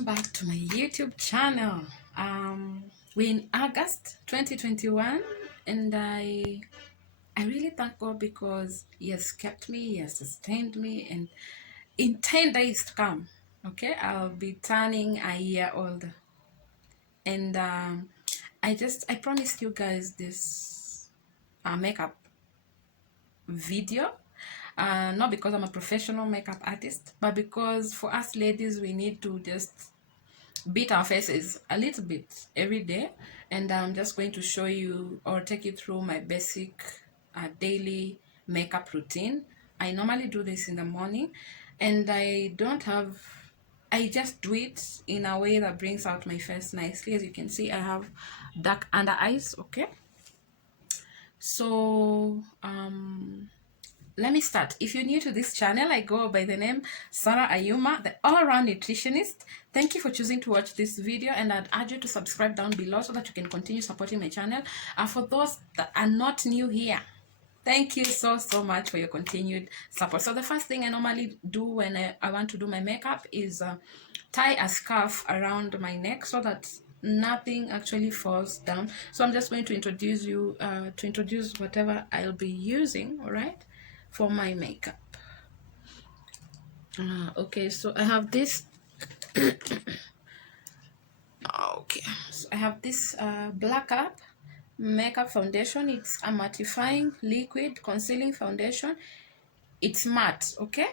welcome back to my YouTube channel. We're in August 2021 and I really thank God because He has kept me, He has sustained me, and in 10 days to come, okay, I'll be turning a year older. And I promised you guys this makeup video. Not because I'm a professional makeup artist, but because for us ladies, we need to just beat our faces a little bit every day. And I'm just going to show you or take you through my basic daily makeup routine. I normally do this in the morning, and I just do it in a way that brings out my face nicely. As you can see, I have dark under eyes. Okay, so let me start. If you're new to this channel, I go by the name SarahAyuma, the all-around nutritionist. Thank you for choosing to watch this video, and I'd urge you to subscribe down below so that you can continue supporting my channel. And for those that are not new here, thank you so much for your continued support. So the first thing I normally do when I want to do my makeup is tie a scarf around my neck so that nothing actually falls down. So I'm just going to introduce whatever I'll be using, all right, for my makeup. Okay, so I have this okay, so I have this Blackup makeup foundation. It's a mattifying liquid concealing foundation. It's matte, okay?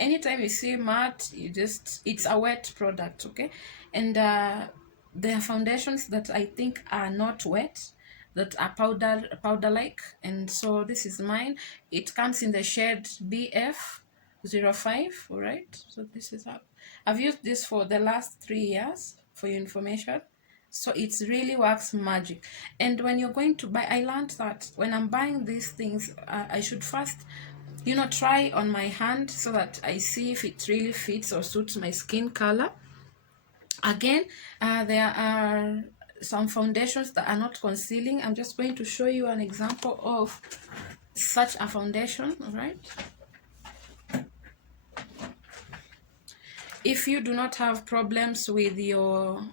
Anytime you see matte, it's a wet product, okay? And there are foundations that I think are not wet, that are powder like, and so this is mine. It comes in the shade BF05. all right, so this is how I've used this for the last 3 years, for your information. So it really works magic. And when you're going to buy, I learned that when I'm buying these things, I should first try on my hand so that I see if it really fits or suits my skin color. Again, there are some foundations that are not concealing. I'm just going to show you an example of such a foundation. All right, if you do not have problems with your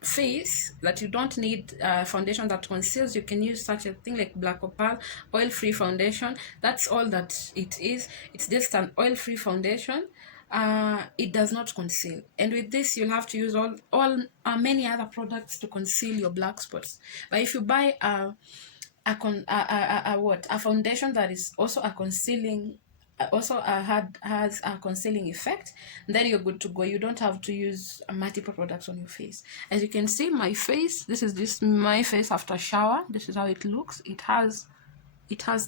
face, that you don't need foundation that conceals, you can use such a thing like Blackup oil-free foundation. That's all that it is. It's just an oil-free foundation. It does not conceal, and with this you'll have to use all many other products to conceal your black spots. But if you buy a foundation that is also a concealing, has a concealing effect, then you're good to go. You don't have to use multiple products on your face. As you can see, my face, this is just my face after shower. This is how it looks. It has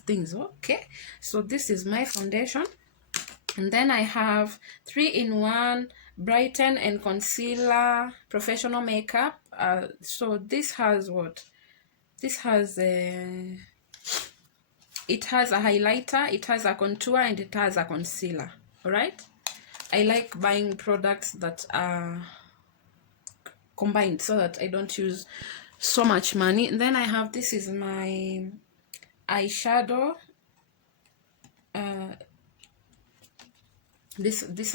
things. Okay, so this is my foundation. And then I have 3-in-1 brighten and concealer professional makeup. So this has what? This has it has a highlighter, it has a contour, and it has a concealer. All right, I like buying products that are combined so that I don't use so much money. And then I have, this is my eyeshadow. This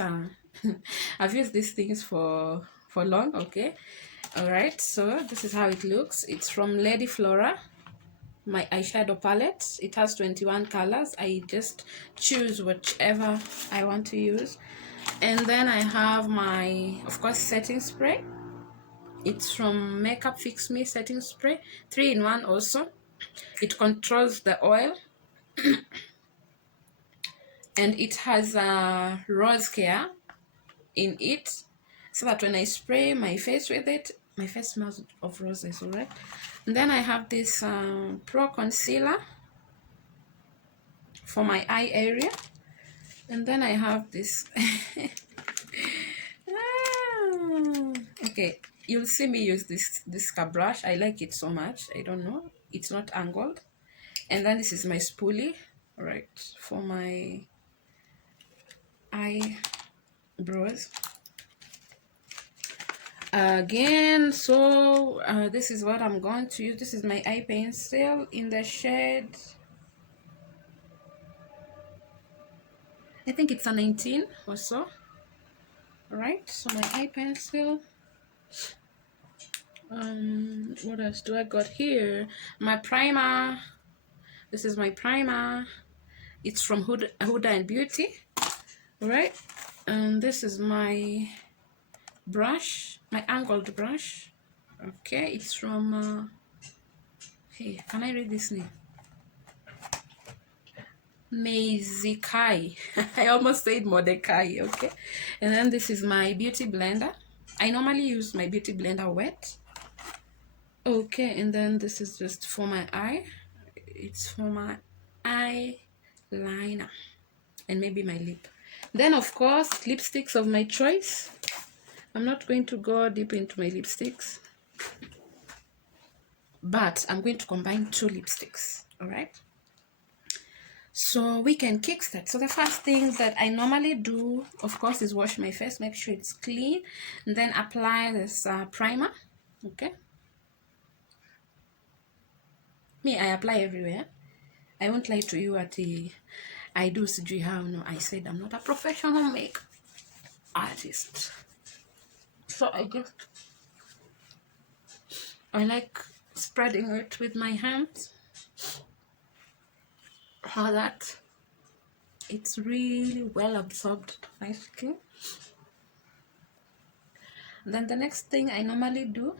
I've used these things for long. Okay, all right, so this is how it looks. It's from Lady Flora, my eyeshadow palette. It has 21 colors. I just choose whichever I want to use. And then I have my, of course, setting spray. It's from Makeup Fix Me setting spray, 3-in-1 also. It controls the oil and it has a rose care in it, so that when I spray my face with it, my face smells of roses. All right, and then I have this Pro Concealer for my eye area. And then I have this okay, you'll see me use this scrub brush. I like it so much. I don't know, it's not angled. And then this is my spoolie, all right, for my eyebrows. Again, so this is what I'm going to use. This is my eye pencil in the shade, I think it's a 19 or so. right? So my eye pencil. What else do I got here? My primer. This is my primer. It's from Huda and Beauty, right? And this is my brush, my angled brush. Okay, it's from hey, can I read this name? Meizikai. I almost said Mordecai. Okay, and then this is my beauty blender. I normally use my beauty blender wet. Okay, and then this is just for my eye. It's for my eyeliner and maybe my lip. Then of course lipsticks of my choice. I'm not going to go deep into my lipsticks, but I'm going to combine 2 lipsticks. All right, so we can kickstart. So the first thing that I normally do, of course, is wash my face, make sure it's clean, and then apply this primer. Okay, me, I apply everywhere. I won't lie to you at the I do sijui how. No, I said I'm not a professional makeup artist, so I like spreading it with my hands, how that it's really well absorbed to my skin. Then the next thing I normally do,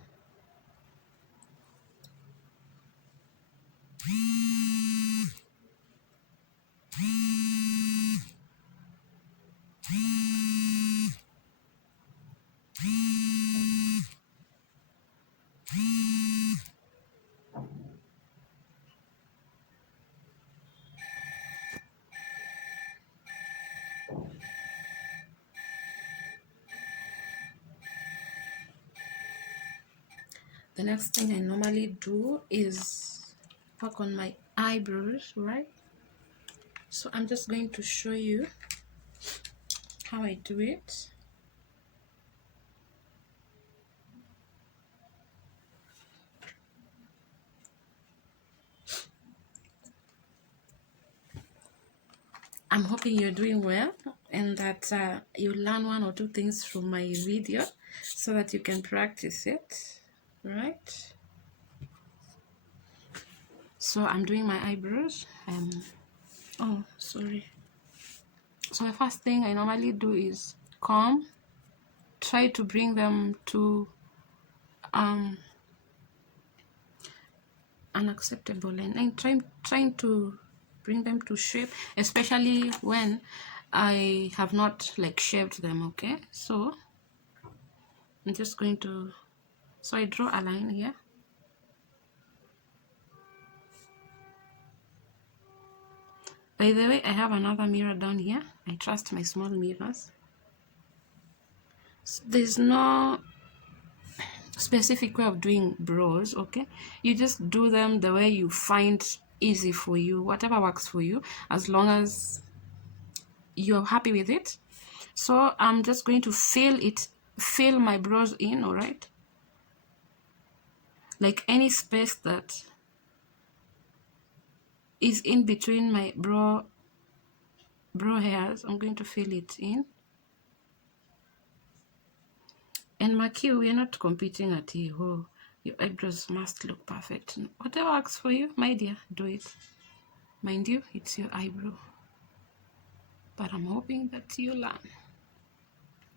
is work on my eyebrows, right? So I'm just going to show you how I do it. I'm hoping you're doing well and that you learn 1 or 2 things from my video so that you can practice it, right? So I'm doing my eyebrows. Oh, sorry. So the first thing I normally do is comb, try to bring them to an acceptable line, and trying to bring them to shape, especially when I have not like shaved them. Okay, so I'm just going to, so I draw a line here. By the way, I have another mirror down here. I trust my small mirrors. So there's no specific way of doing brows. Okay, you just do them the way you find easy for you, whatever works for you, as long as you're happy with it. So I'm just going to fill my brows in. All right, like any space that is in between my brow hairs, I'm going to fill it in. And Maki, we're not competing at you. Oh, your eyebrows must look perfect. Whatever works for you, my dear, do it. Mind you, it's your eyebrow. But I'm hoping that you learn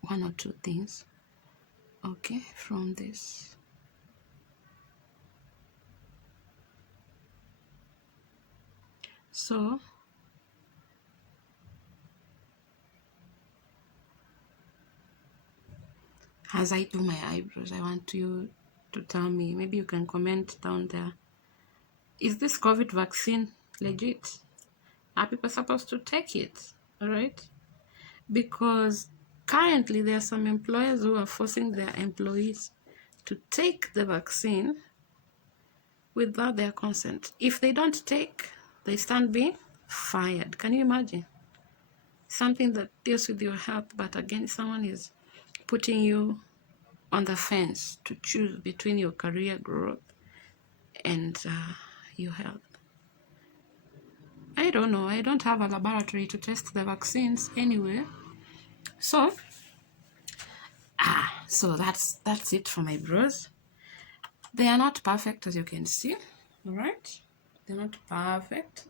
1 or 2 things, okay, from this. So as I do my eyebrows, I want you to tell me, maybe you can comment down there, is this COVID vaccine legit? Are people supposed to take it? All right, because currently there are some employers who are forcing their employees to take the vaccine without their consent. If they don't take, they stand being fired. Can you imagine? Something that deals with your health, but again, someone is putting you on the fence to choose between your career growth and your health. I don't know. I don't have a laboratory to test the vaccines anyway. So So that's it for my brows. They are not perfect, as you can see. All right, they're not perfect.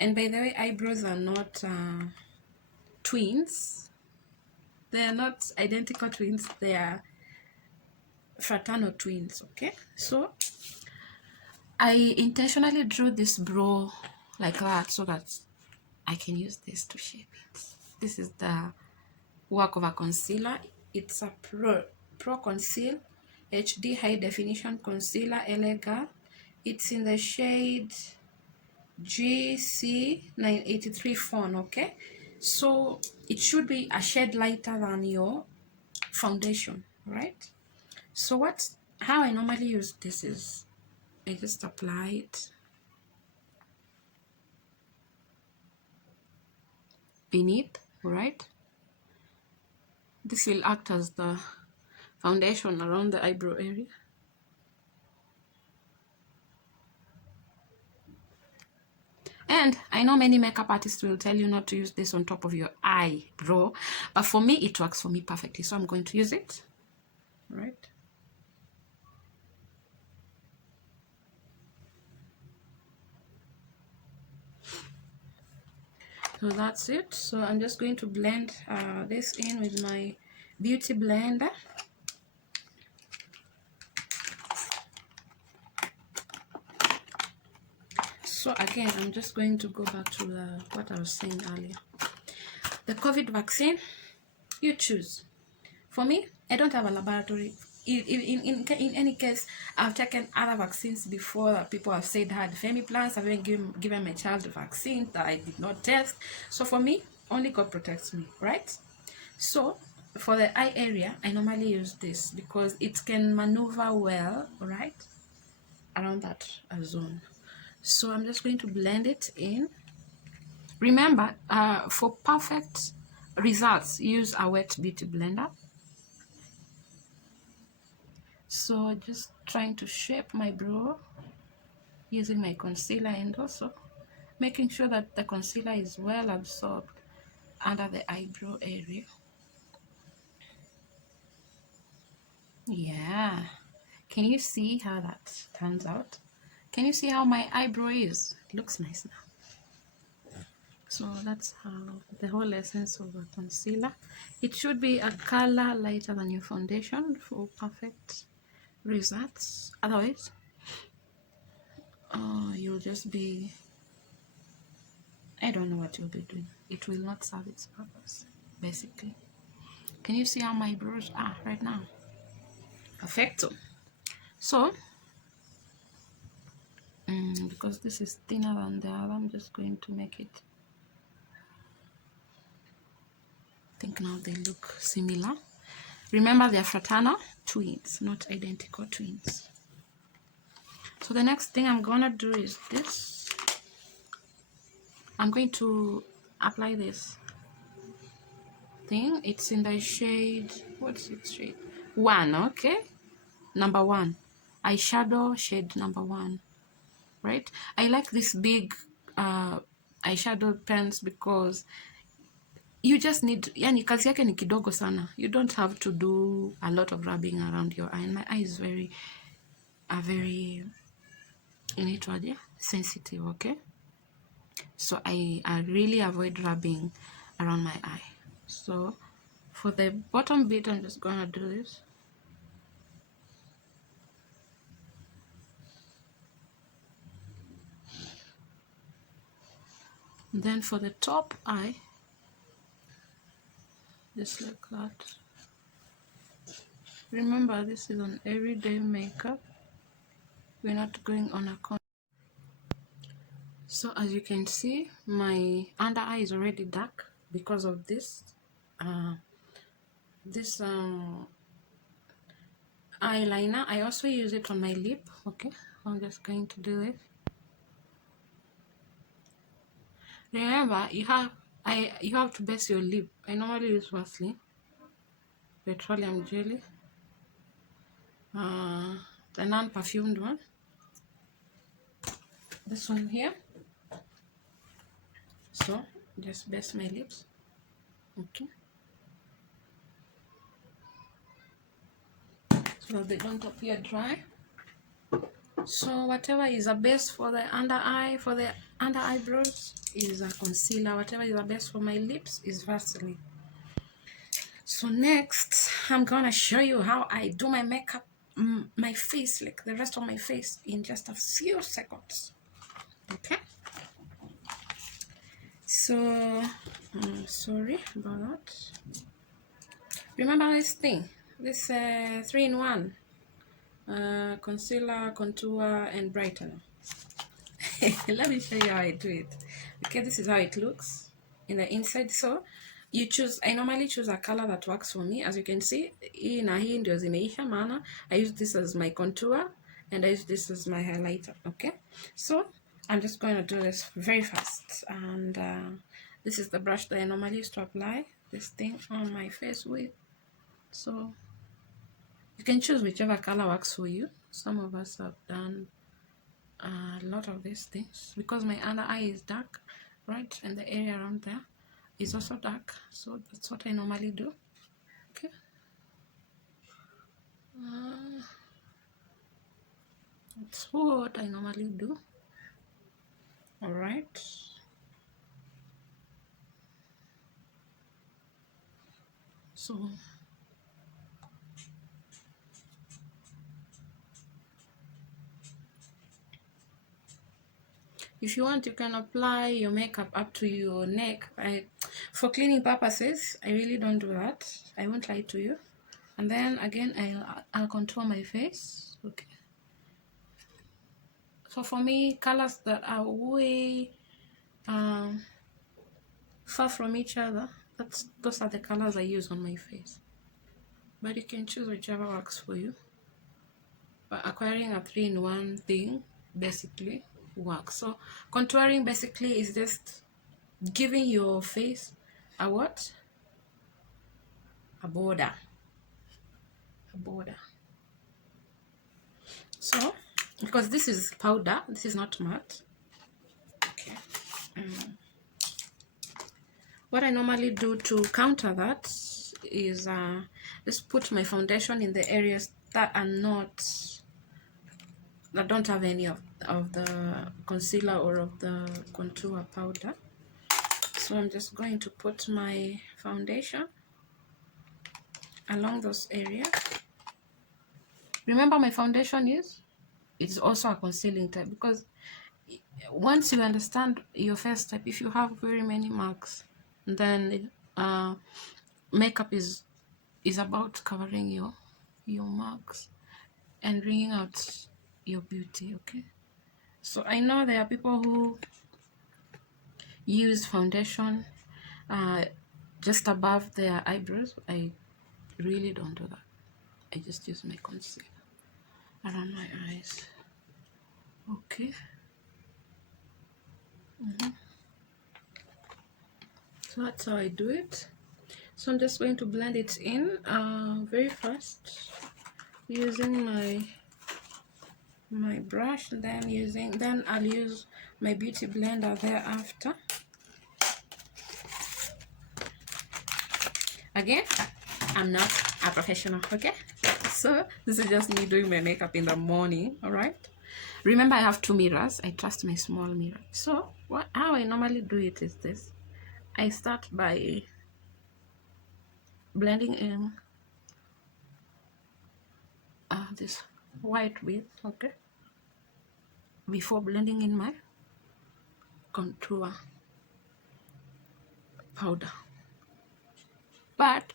And by the way, eyebrows are not twins. They are not identical twins. They are fraternal twins. Okay, so I intentionally drew this brow like that so that I can use this to shape it. This is the work of a concealer. It's a Pro Conceal HD High Definition Concealer Elegant. It's in the shade GC983 Fawn, okay? So it should be a shade lighter than your foundation, right? So how I normally use this is I just apply it beneath, right? This will act as the foundation around the eyebrow area. And I know many makeup artists will tell you not to use this on top of your eyebrow, but for me, it works for me perfectly. So I'm going to use it, right? So that's it. So I'm just going to blend this in with my beauty blender. So again, I'm just going to go back to what I was saying earlier. The COVID vaccine, you choose. For me, I don't have a laboratory. In any case, I've taken other vaccines before that people have said had plans. I've even given my child a vaccine that I did not test. So for me, only God protects me, right? So for the eye area, I normally use this because it can maneuver well, right, around that zone. So I'm just going to blend it in. Remember, for perfect results, use a wet beauty blender. So just trying to shape my brow using my concealer and also making sure that the concealer is well absorbed under the eyebrow area. Yeah, can you see how that turns out? Can you see how my eyebrow is? It looks nice now. So that's how the whole essence of a concealer. It should be a color lighter than your foundation for perfect results. Otherwise, you'll just be, I don't know what you'll be doing. It will not serve its purpose, basically. Can you see how my brows are right now? Perfecto. So, because this is thinner than the other, I'm just going to make it. I think now they look similar. Remember, they're fraternal twins, not identical twins. So the next thing I'm gonna do is this. I'm going to apply this thing. It's in the shade, what's its shade? 1, okay? Number 1. Eyeshadow shade number 1, right? I like this big eyeshadow pens because you just need, yani kazi yake ni kidogo sana. You don't have to do a lot of rubbing around your eye. And my eye is very sensitive, okay? So I really avoid rubbing around my eye. So for the bottom bit, I'm just gonna do this. Then for the top eye, just like that. Remember, this is an everyday makeup. We're not going on a con. So as you can see, my under eye is already dark because of this eyeliner. I also use it on my lip. Okay, I'm just going to do it. Remember, you have to base your lip. I normally use Vaseline, petroleum jelly, the non-perfumed one, this one here. So just base my lips, okay. so that they don't appear dry. So whatever is a base for the under eye, for the under eyebrows, is a concealer. Whatever is a base for my lips is Vaseline. So next, I'm gonna show you how I do my makeup, my face, like the rest of my face, in just a few seconds. Okay. So, sorry about that. Remember this thing, this 3-in-1. Concealer, contour, and brightener. Let me show you how I do it. Okay, this is how it looks in the inside. So you choose, I normally choose a color that works for me. As you can see, hii na hii ndio zimeisha, maana I use this as my contour and I use this as my highlighter. Okay, so I'm just going to do this very fast, and this is the brush that I normally use to apply this thing on my face with. So you can choose whichever color works for you. Some of us have done a lot of these things because my under eye is dark, right? And the area around there is also dark. So that's what I normally do. Okay. That's what I normally do. All right. So if you want, you can apply your makeup up to your neck. For cleaning purposes, I really don't do that. I won't lie to you. And then again, I'll contour my face. Okay. So for me, colors that are way far from each other, those are the colors I use on my face. But you can choose whichever works for you. But acquiring a 3-in-1 thing basically works. So contouring basically is just giving your face a what? A border. A border. So because this is powder, this is not matte. Okay. What I normally do to counter that is just put my foundation in the areas that don't have any of the concealer or of the contour powder. So I'm just going to put my foundation along those areas. Remember, my foundation it's also a concealing type, because once you understand your face type, if you have very many marks, then makeup is about covering your marks and bringing out your beauty. Okay, so I know there are people who use foundation just above their eyebrows. I really don't do that. I just use my concealer around my eyes. Okay. So that's how I do it. So I'm just going to blend it in very fast using my brush, then I'll use my beauty blender thereafter. Again, I'm not a professional, okay? So this is just me doing my makeup in the morning. All right, remember I have 2 mirrors. I trust my small mirror. So how I normally do it is this. I start by blending in this white width, okay, before blending in my contour powder. But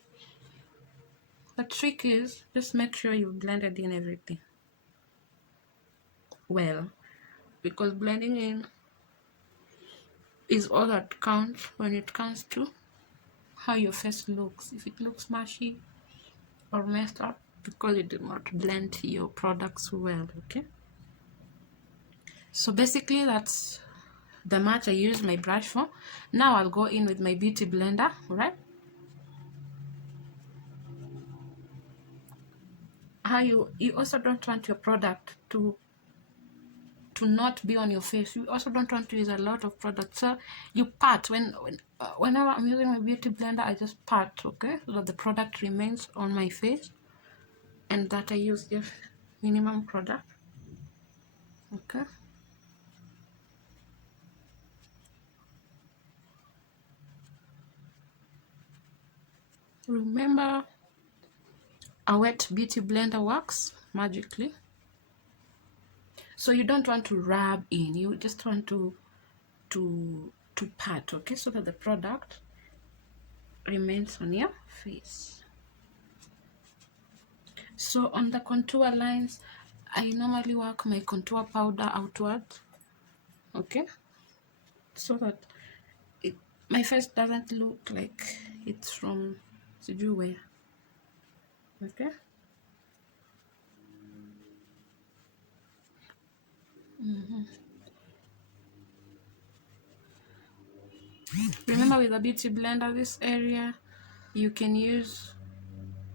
the trick is just make sure you blended in everything well, because blending in is all that counts when it comes to how your face looks. If it looks mushy or messed up, because you did not blend your products well. Okay, so basically that's the match I use my brush for. Now I'll go in with my beauty blender, right? How you also don't want your product to not be on your face. You also don't want to use a lot of product, so you pat. Whenever I'm using my beauty blender, I just pat, okay, so that the product remains on my face. So I'm just going to blend in my beauty blender. Okay, and that I use the minimum product. Okay. Remember, a wet beauty blender works magically. So you don't want to rub in, you just want to pat, okay, so that the product remains on your face. So on the contour lines, I normally work my contour powder outward, okay, so that my face doesn't look like it's from sijui where. Okay. Remember, with a beauty blender, this area you can use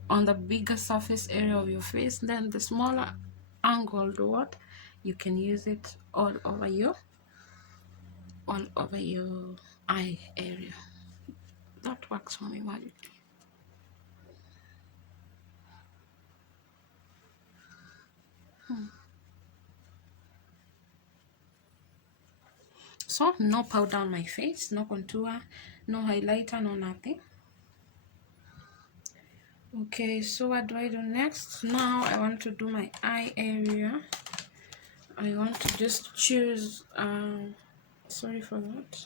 on the bigger surface area of your face, then the smaller angled what you can use it all over your eye area. That works for me magically. So no powder on my face, no contour, no highlighter, no nothing. Okay, so what do I do next? Now I want to do my eye area. I want to just choose sorry for that.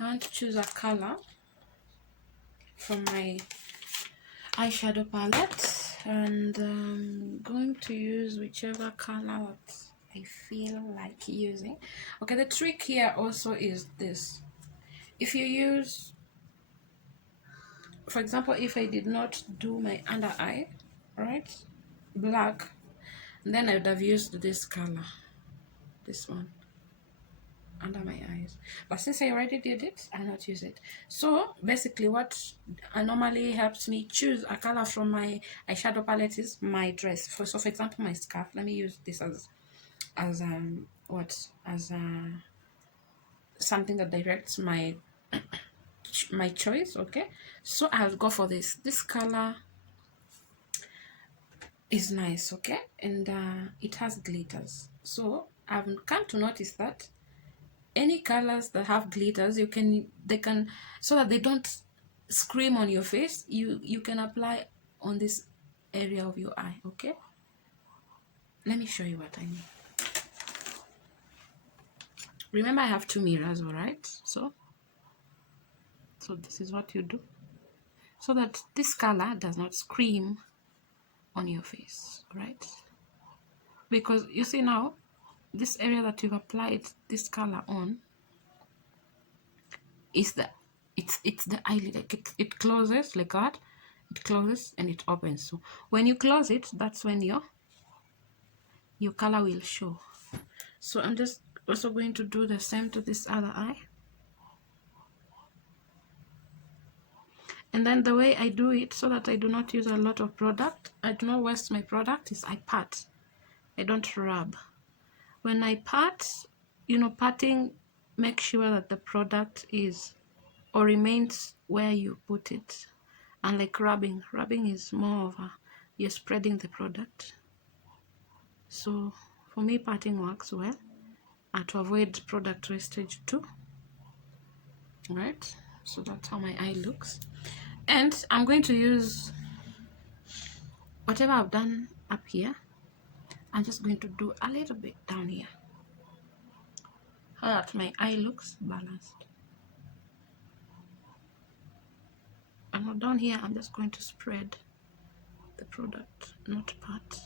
I want to choose a color from my eyeshadow palette, and I'm going to use whichever color that I feel like using. Okay, the trick here also is this. If you use, for example, if I did not do my under eye, right, black, then I would have used this color, this one, under my eyes. But since I already did it, I'll not use it. So basically what normally helps me choose a color from my eyeshadow palette is my dress. So for example, my scarf, let me use this as something that directs my choice. Okay, so I'll go for this color is nice, okay, and it has glitters. So I've come to notice that any colors that have glitters, they can, so that they don't scream on your face, you can apply on this area of your eye. Okay, let me show you what I mean. Remember, I have two mirrors, all right? So this is what you do, so that this color does not scream on your face, right? Because you see now, this area that you've applied this color on is it's the eyelid. Like it closes like that, it closes and it opens. So when you close it, that's when your color will show. So I'm just also going to do the same to this other eye. And then the way I do it, so that I do not use a lot of product, I do not waste my product, is I pat. I don't rub. When I pat, patting, make sure that the product is or remains where you put it. Unlike rubbing is more of you're spreading the product. So for me, patting works well to avoid product wastage too. Right, so that's how my eye looks. And I'm going to use whatever I've done up here. I'm just going to do a little bit down here, so that my eye looks balanced. And now down here, I'm just going to spread the product, not pat.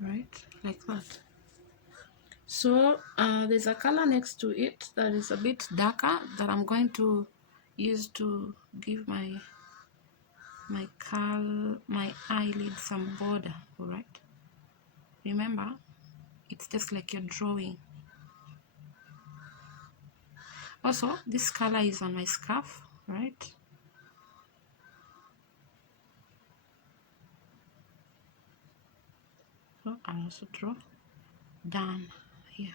Right, like that. So there's a color next to it that is a bit darker that I'm going to use to give my eyelid some border. All right, remember, it's just like you're drawing. Also, this color is on my scarf, right? So I'll also draw down here.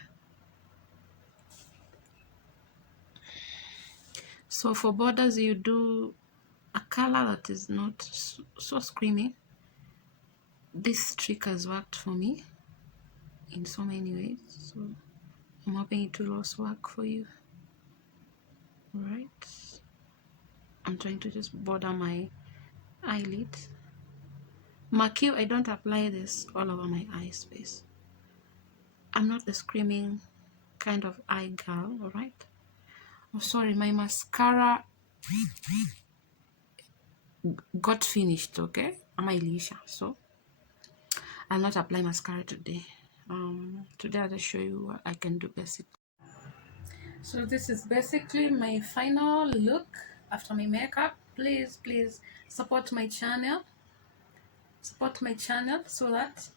So for borders, you do color that is not so screaming, this trick has worked for me in so many ways, so I'm hoping it will also work for you. Right, I'm trying to just border my eyelid. Mark you, I don't apply this all over my eye space. I'm not the screaming kind of eye girl, alright? Oh, sorry, my mascara got finished, okay? Eyeliner, so I'll not apply mascara today. Today I'll just show you what I can do basically. So this is basically my final look after my makeup. Please support my channel. Support my channel so that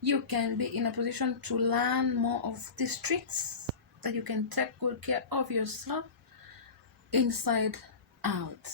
you can be in a position to learn more of these tricks, that you can take good care of yourself inside out.